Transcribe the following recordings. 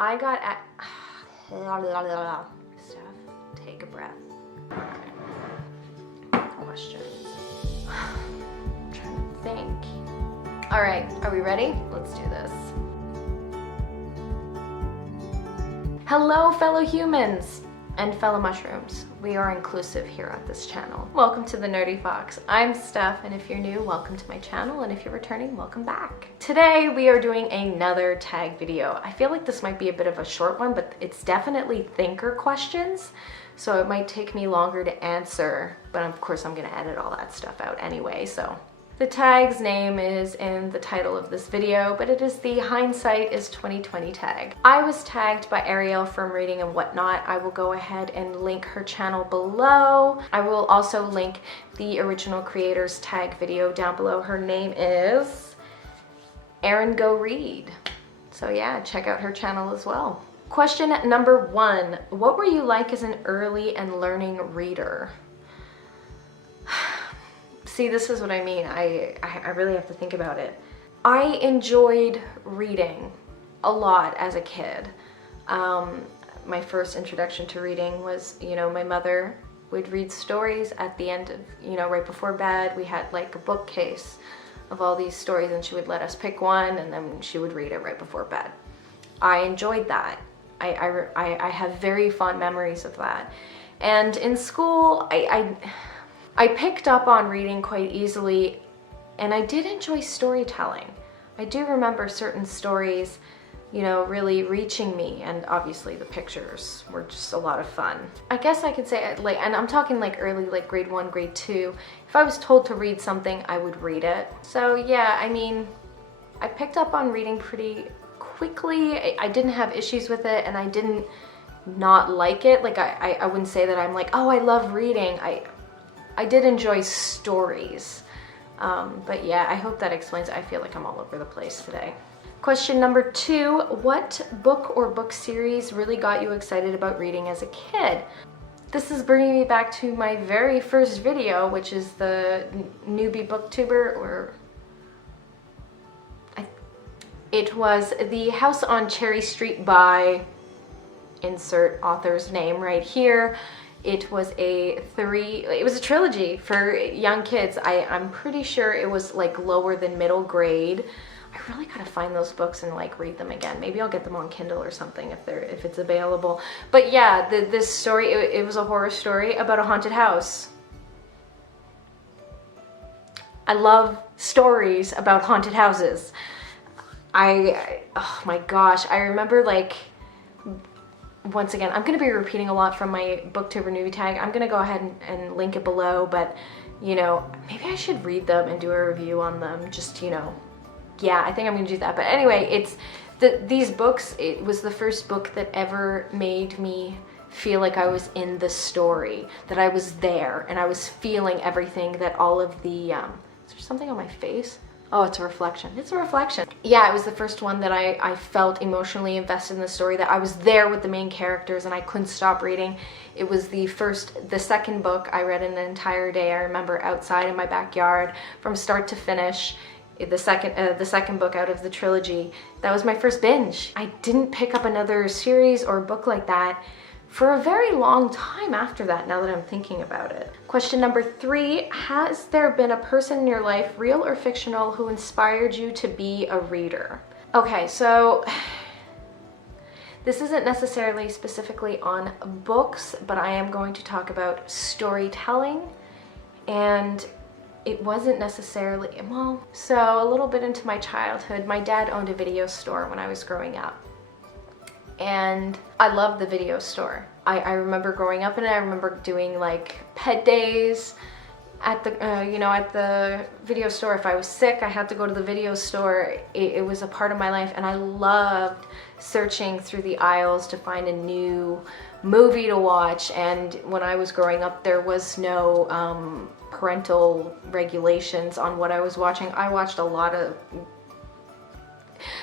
I got at Steph, take a breath. Questions. I'm trying to think. All right, are we ready? Let's do this. Hello, fellow humans and fellow mushrooms. We are inclusive here at this channel. Welcome to the Nerdy Fox. I'm Steph, and if you're new, welcome to my channel, and if you're returning, welcome back. Today, we are doing another tag video. I feel like this might be a bit of a short one, but it's definitely thinker questions, so it might take me longer to answer, but of course I'm gonna edit all that stuff out anyway, so. The tag's name is in the title of this video, but it is the Hindsight is 2020 tag. I was tagged by Ariel from Reading and Whatnot. I will go ahead and link her channel below. I will also link the original creator's tag video down below. Her name is Erin Go Read. So yeah, check out her channel as well. Question number 1, what were you like as an early and learning reader? See, this is what I mean. I really have to think about it. I enjoyed reading a lot as a kid. My first introduction to reading was, my mother would read stories at the end of, right before bed. We had like a bookcase of all these stories and she would let us pick one and then she would read it right before bed. I enjoyed that. I have very fond memories of that. And in school, I picked up on reading quite easily, and I did enjoy storytelling. I do remember certain stories, really reaching me, and obviously the pictures were just a lot of fun. I guess I could say, and I'm talking early, grade 1, grade 2, if I was told to read something, I would read it. So yeah, I picked up on reading pretty quickly. I didn't have issues with it, and I didn't not like it. I wouldn't say that I'm like, oh, I love reading. I did enjoy stories, but yeah, I hope that explains it. I feel like I'm all over the place today. Question number 2, what book or book series really got you excited about reading as a kid? This is bringing me back to my very first video, which is the newbie booktuber, it was The House on Cherry Street by, insert author's name right here. It was a trilogy for young kids. I'm pretty sure it was lower than middle grade. I really gotta find those books and read them again. Maybe I'll get them on Kindle or something if it's available. But yeah, this story, it was a horror story about a haunted house. I love stories about haunted houses. Oh my gosh, I remember once again, I'm going to be repeating a lot from my booktuber newbie tag. I'm going to go ahead and link it below, but maybe I should read them and do a review on them. Just, yeah, I think I'm going to do that. But anyway, these books, it was the first book that ever made me feel like I was in the story, that I was there and I was feeling everything that all of the, is there something on my face? Oh, it's a reflection. It's a reflection. Yeah, it was the first one that I felt emotionally invested in the story, that I was there with the main characters and I couldn't stop reading. It was the second book I read in an entire day. I remember outside in my backyard from start to finish. The second book out of the trilogy. That was my first binge. I didn't pick up another series or book like that for a very long time after that, now that I'm thinking about it. Question number 3, has there been a person in your life, real or fictional, who inspired you to be a reader? Okay, so this isn't necessarily specifically on books, but I am going to talk about storytelling, and it wasn't necessarily, so a little bit into my childhood, my dad owned a video store when I was growing up. And I loved the video store. I remember growing up in it. I remember doing pet days at the at the video store. If I was sick, I had to go to the video store. It was a part of my life, and I loved searching through the aisles to find a new movie to watch. And when I was growing up, there was no parental regulations on what I was watching. I watched a lot of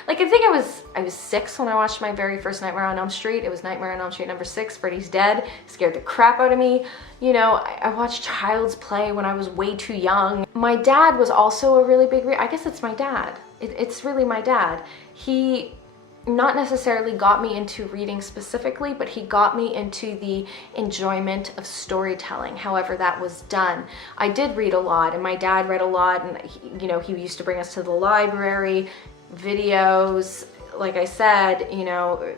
I think I was 6 when I watched my very first Nightmare on Elm Street. It was Nightmare on Elm Street number 6, Freddy's Dead. Scared the crap out of me. I watched Child's Play when I was way too young. My dad was also a really big reader. I guess it's my dad. It's really my dad. He not necessarily got me into reading specifically, but he got me into the enjoyment of storytelling, however that was done. I did read a lot, and my dad read a lot, and he used to bring us to the library, videos, like I said,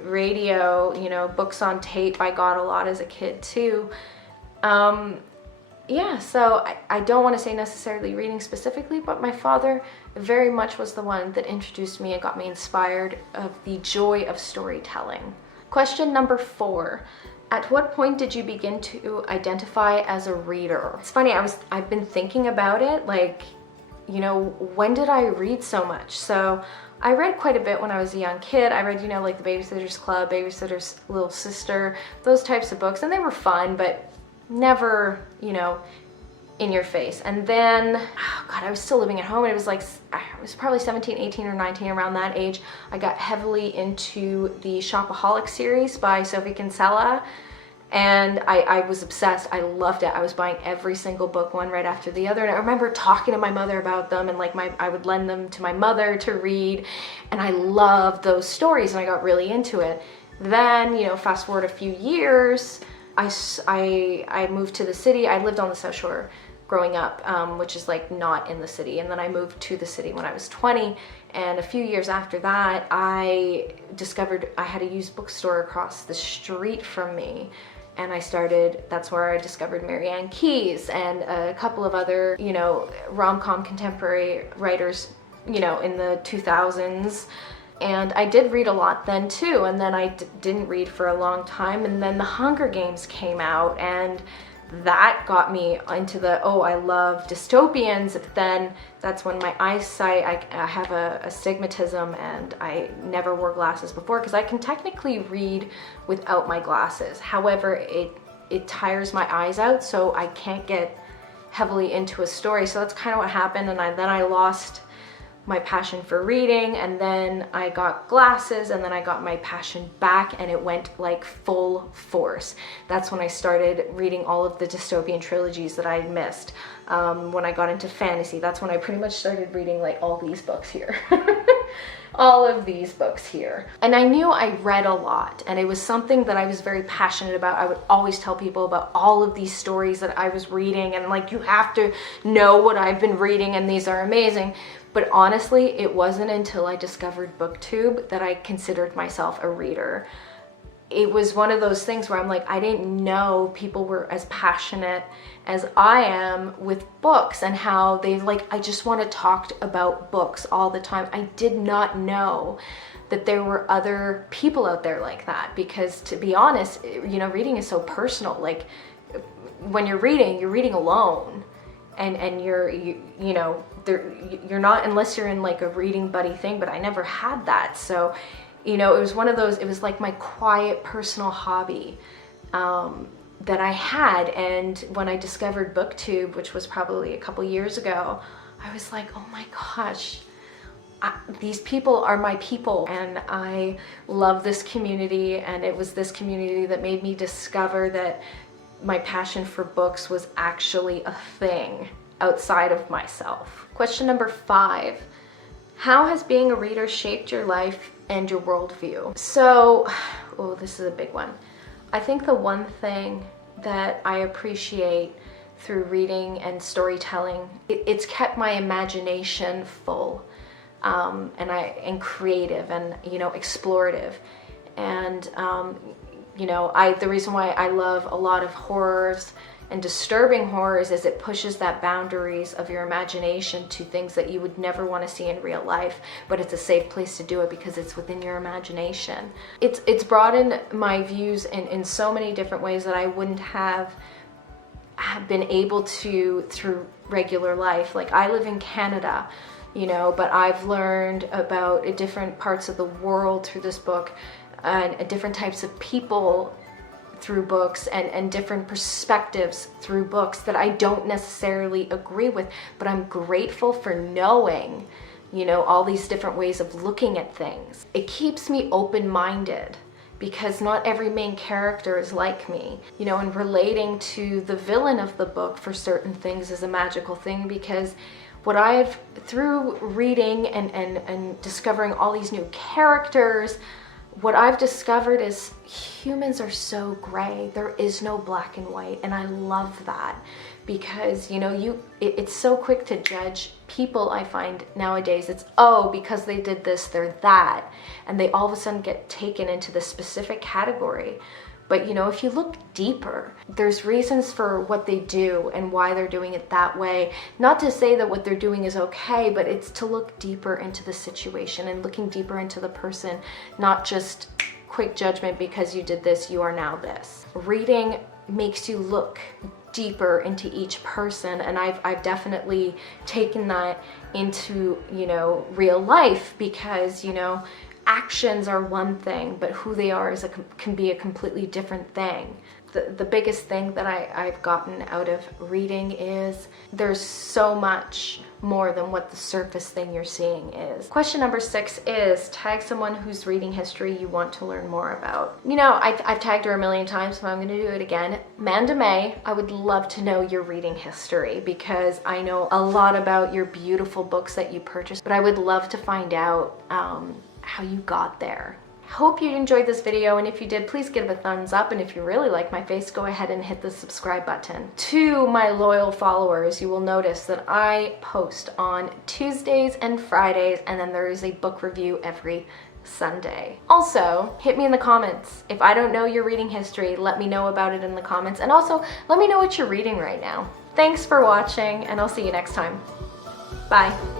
radio, books on tape. I got a lot as a kid too. Yeah, so I don't want to say necessarily reading specifically, but my father very much was the one that introduced me and got me inspired of the joy of storytelling. Question number 4. At what point did you begin to identify as a reader? It's funny, I've been thinking about it, like, when did I read so much? So I read quite a bit when I was a young kid. I read, like the Babysitters Club, Babysitter's Little Sister, those types of books, and they were fun, but never, in your face. And then, I was still living at home, and I was probably 17, 18, or 19, around that age. I got heavily into the Shopaholic series by Sophie Kinsella, and I was obsessed. I loved it. I was buying every single book, one right after the other, and I remember talking to my mother about them, and I would lend them to my mother to read, and I loved those stories, and I got really into it. Then, fast forward a few years, I moved to the city. I lived on the South Shore growing up, which is not in the city. And then I moved to the city when I was 20. And a few years after that, I discovered I had a used bookstore across the street from me. And that's where I discovered Mary Ann Keyes and a couple of other, rom-com contemporary writers, in the 2000s. And I did read a lot then too, and then I didn't read for a long time, and then the Hunger Games came out, and that got me into I love dystopians. But then that's when my eyesight, I have a astigmatism, and I never wore glasses before, because I can technically read without my glasses. However, it tires my eyes out, so I can't get heavily into a story. So that's kind of what happened, and then I lost my passion for reading, and then I got glasses, and then I got my passion back, and it went full force. That's when I started reading all of the dystopian trilogies that I had missed. When I got into fantasy, that's when I pretty much started reading all these books here. All of these books here. And I knew I read a lot, and it was something that I was very passionate about. I would always tell people about all of these stories that I was reading, and you have to know what I've been reading, and these are amazing. But honestly, it wasn't until I discovered BookTube that I considered myself a reader. It was one of those things where I'm I didn't know people were as passionate as I am with books, and how they I just want to talk about books all the time. I did not know that there were other people out there like that, because to be honest, reading is so personal. When you're reading alone, and you're not, unless you're in a reading buddy thing, but I never had that. So it was one of those, it was my quiet personal hobby that I had. And when I discovered BookTube, which was probably a couple years ago, I was oh my gosh, these people are my people, and I love this community. And it was this community that made me discover that my passion for books was actually a thing outside of myself. Question number 5. How has being a reader shaped your life and your worldview? So, this is a big one. I think the one thing that I appreciate through reading and storytelling, it's kept my imagination full, and creative, and explorative. And the reason why I love a lot of horrors and disturbing horrors is it pushes that boundaries of your imagination to things that you would never want to see in real life, but it's a safe place to do it because it's within your imagination. It's broadened my views in so many different ways that I wouldn't have been able to through regular life. I live in Canada, but I've learned about different parts of the world through this book, and different types of people through books, and different perspectives through books that I don't necessarily agree with, but I'm grateful for knowing, all these different ways of looking at things. It keeps me open-minded, because not every main character is like me, and relating to the villain of the book for certain things is a magical thing, because through reading and discovering all these new characters, what I've discovered is humans are so gray. There is no black and white, and I love that, because you know, it's so quick to judge people. I find nowadays it's, oh, because they did this, they're that, and they all of a sudden get taken into this specific category. But you know, if you look deeper, there's reasons for what they do and why they're doing it that way. Not to say that what they're doing is okay, but it's to look deeper into the situation and looking deeper into the person, not just quick judgment because you did this, you are now this. Reading makes you look deeper into each person, and I've definitely taken that into, you know, real life, because, you know, actions are one thing, but who they are can be a completely different thing. The biggest thing that I've gotten out of reading is there's so much more than what the surface thing you're seeing is. Question number 6 is tag someone whose reading history you want to learn more about. You know, I've tagged her a million times, so I'm gonna do it again. Manda May, I would love to know your reading history, because I know a lot about your beautiful books that you purchased, but I would love to find out how you got there. Hope you enjoyed this video, and if you did, please give it a thumbs up, and if you really like my face, go ahead and hit the subscribe button. To my loyal followers, you will notice that I post on Tuesdays and Fridays, and then there is a book review every Sunday. Also, hit me in the comments. If I don't know your reading history, let me know about it in the comments, and also let me know what you're reading right now. Thanks for watching, and I'll see you next time. Bye.